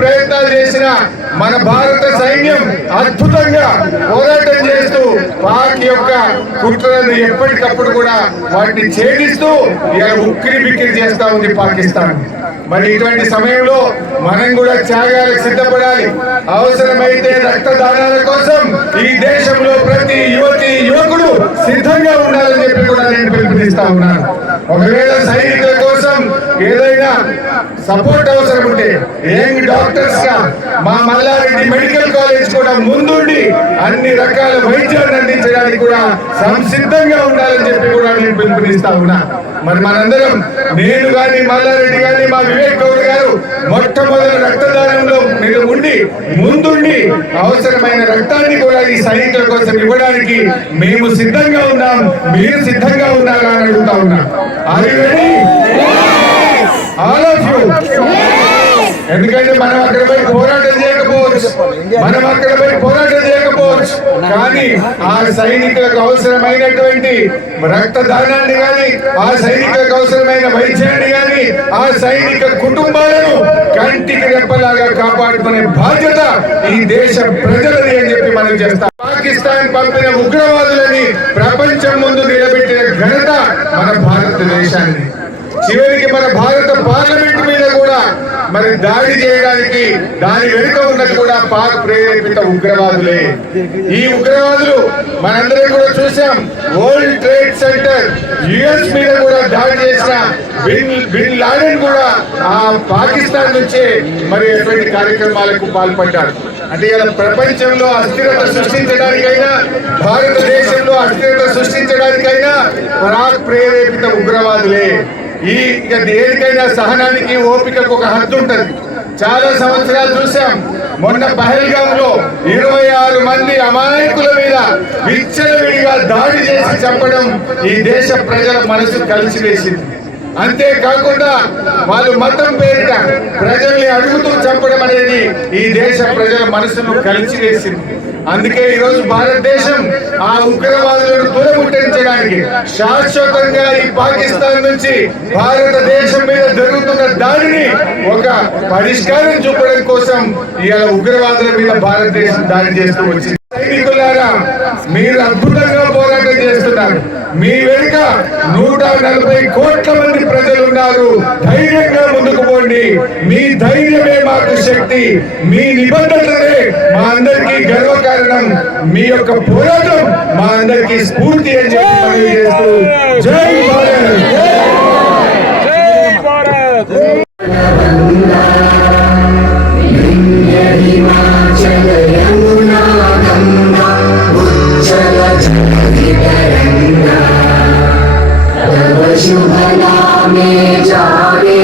ప్రయత్నాలు చేసిన మన భారత సైన్యం అద్భుతంగా పోరాటం చేస్తూ పాక్ యొక్క కుట్రలను ఎప్పటికప్పుడు కూడా వాటిని ఛేదిస్తూ ఇలా ఉక్కిరి బిక్కిరి చేస్తా ఉంది పాకిస్తాన్. మరి ఇటువంటి సమయంలో మనం కూడా త్యాగాలకు సిద్ధపడాలి. అవసరమైతే రక్తదానాల కోసం ఈ దేశంలో ప్రతి యువతి యువకుడు సిద్ధంగా ఉండాలని చెప్పి కూడా నేను పిలుపునిస్తా ఉన్నాను. ఒకవేళ సైనికుల కోసం ఏదైనా సపోర్ట్ అవసరం ఉంటే యంగ్ డాక్టర్స్ గా మా మల్లారెడ్డి మెడికల్ కాలేజ్ కూడా ముందుండి అన్ని రకాల వైద్యాన్ని అందించడానికి కూడా సంసిద్ధంగా ఉండాలని చెప్పి కూడా నేను పిలుపునిస్తా ఉన్నా. మరి మనందరం, నేను గాని మల్లారెడ్డి గాని మా వివేక్ గౌడ్ గారు మొట్టమొదటి రక్తదానంలో మీరు ఉండి ముందుండి అవసరమైన రక్తాన్ని కూడా ఈ సైనికుల కోసం ఇవ్వడానికి మేము సిద్ధంగా ఉన్నాం. మీరు సిద్ధంగా ఉన్నారా అని అడుగుతా ఉన్నా. Are you ready? All of you. ఎందుకంటే మనం అక్కడ పోయి పోరాటం చేయకపోవచ్చు, కానీ ఆ సైనికులకు అవసరమైనటువంటి రక్తదానాన్ని కానీ, ఆ సైనికులకు అవసరమైన వైద్యాన్ని కానీ, ఆ సైనిక కుటుంబాలను కంటికి రెప్పలాగా కాపాడుకునే బాధ్యత ఈ దేశ ప్రజలది అని చెప్పి మనం చేస్తాం. పాకిస్తాన్ పంపిన ఉగ్రవాదులని ప్రపంచం ముందు నిలబెట్టిన ఘనత మన భారతదేశాన్ని. చివరికి మన భారత పార్లమెంట్ మీద కూడా మరి దాడి చేయడానికి దాని వెనుక ఉన్నది కూడా పాక్ ప్రేరేపిత ఉగ్రవాదులే. ఈ ఉగ్రవాదులు మనందరం కూడా చూసాం. వరల్డ్ ట్రేడ్ సెంటర్ యుఎస్ మీద కూడా దాడి చేసిన బిన్ లాడెన్ కూడా ఆ పాకిస్తాన్ నుంచే మరి ఎటువంటి కార్యక్రమాలకు పాల్పడ్డారు. అంటే ఇలా ప్రపంచంలో అస్థిరత సృష్టించడానికైనా, భారతదేశంలో అస్థిరత సృష్టించడానికైనా పాక్ ప్రేరేపిత ఉగ్రవాదులే. ఇక దేనికైనా సహనానికి ఓపికకు ఒక హద్దు ఉంటది. చాలా సంవత్సరాలు చూసాం. మొన్న పహల్గామ్ లో 26 మంది అమాయకుల మీద విచ్చలవిడిగా దాడి చేసి చంపడం ఈ దేశ ప్రజల మనసు కలిసివేసింది. అంతేకాకుండా వాళ్ళు మతం పేరిట ప్రజల్ని అడుగుతూ చంపడం అనేది ఈ దేశ ప్రజల మనసును కలిసివేసింది. అందుకే ఈరోజు భారతదేశం ఆ ఉగ్రవాదులను తులముట్టించడానికి శాశ్వతంగా ఈ పాకిస్తాన్ నుంచి భారతదేశం మీద జరుగుతున్న దాడిని ఒక పరిష్కారం చూపడం కోసం ఇవాళ ఉగ్రవాదుల మీద భారతదేశం దాడి చేస్తూ వచ్చింది. సైనికులారా, మీరు అద్భుతంగా పోరాటం చేస్తున్నారు. మీ వెనుక 140 కోట్ల మంది ప్రజలు ఉన్నారు. ధైర్యంగా ముందుకు పోండి. మీ ధైర్యమే మాకు శక్తి, మీ నిబద్ధతలే మా అందరికీ గర్వకారణం. మీ యొక్క పోరాటం మా అందరికీ స్ఫూర్తి అని చెప్పి మనవి చేస్తూ జై భారత్. शुभ नामे जागे